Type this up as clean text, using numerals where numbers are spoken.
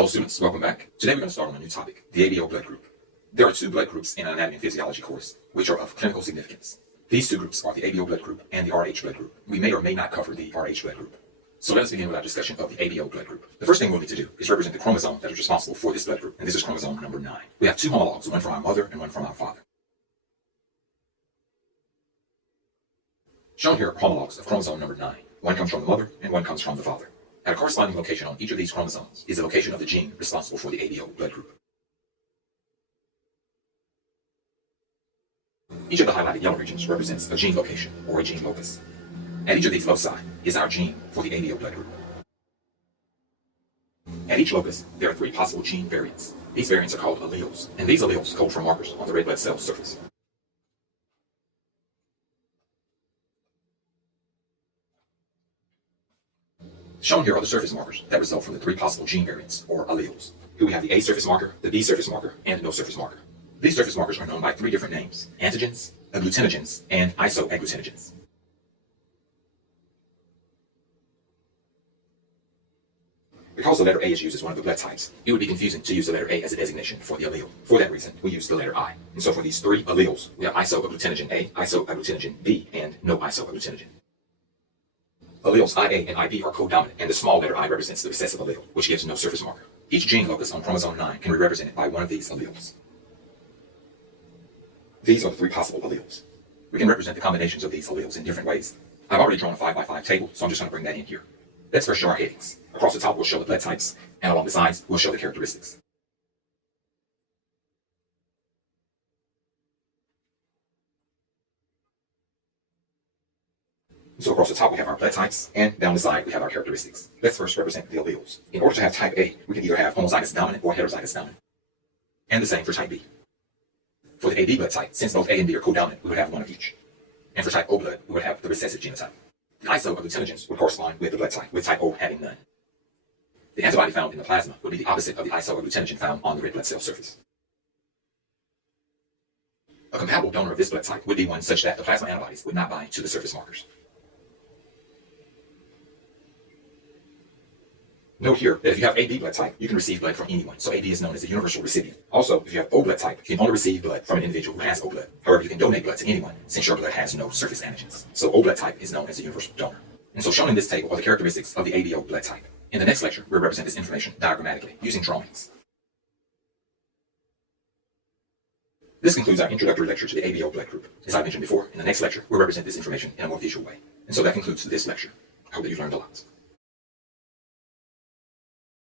Hello students, welcome back. Today we're going to start on a new topic, the ABO blood group. There are two blood groups in an anatomy and physiology course, which are of clinical significance. These two groups are the ABO blood group and the RH blood group. We may or may not cover the RH blood group. So let us begin with our discussion of the ABO blood group. The first thing we'll need to do is represent the chromosome that is responsible for this blood group, and this is chromosome number 9. We have two homologs, one from our mother and one from our father. Shown here are homologs of chromosome number 9. One comes from the mother and one comes from the father. At a corresponding location on each of these chromosomes is the location of the gene responsible for the ABO blood group. Each of the highlighted yellow regions represents a gene location or a gene locus. At each of these loci is our gene for the ABO blood group. At each locus, there are 3 possible gene variants. These variants are called alleles, and these alleles code for markers on the red blood cell surface. Shown here are the surface markers that result from the 3 possible gene variants, or alleles. Here we have the A surface marker, the B surface marker, and the no surface marker. These surface markers are known by 3 different names: antigens, agglutinogens, and isoagglutinogens. Because the letter A is used as one of the blood types, it would be confusing to use the letter A as a designation for the allele. For that reason, we use the letter I. And so for these 3 alleles, we have isoagglutinogen A, isoagglutinogen B, and no isoagglutinogen. Alleles IA and IB are codominant, and the small letter I represents the recessive allele, which gives no surface marker. Each gene locus on chromosome 9 can be represented by one of these alleles. These are the 3 possible alleles. We can represent the combinations of these alleles in different ways. I've already drawn a 5x5 table, so I'm just going to bring that in here. Let's first show our headings. Across the top, we'll show the blood types, and along the sides, we'll show the characteristics. So across the top, we have our blood types, and down the side, we have our characteristics. Let's first represent the alleles. In order to have type A, we can either have homozygous dominant or heterozygous dominant. And the same for type B. For the AB blood type, since both A and B are codominant, we would have one of each. And for type O blood, we would have the recessive genotype. The isoagglutinogens would correspond with the blood type, with type O having none. The antibody found in the plasma would be the opposite of the isoagglutinogen found on the red blood cell surface. A compatible donor of this blood type would be one such that the plasma antibodies would not bind to the surface markers. Note here that if you have AB blood type, you can receive blood from anyone, so AB is known as the universal recipient. Also, if you have O blood type, you can only receive blood from an individual who has O blood. However, you can donate blood to anyone since your blood has no surface antigens. So O blood type is known as the universal donor. And so shown in this table are the characteristics of the ABO blood type. In the next lecture, we'll represent this information diagrammatically using drawings. This concludes our introductory lecture to the ABO blood group. As I mentioned before, in the next lecture, we'll represent this information in a more visual way. And so that concludes this lecture. I hope that you've learned a lot.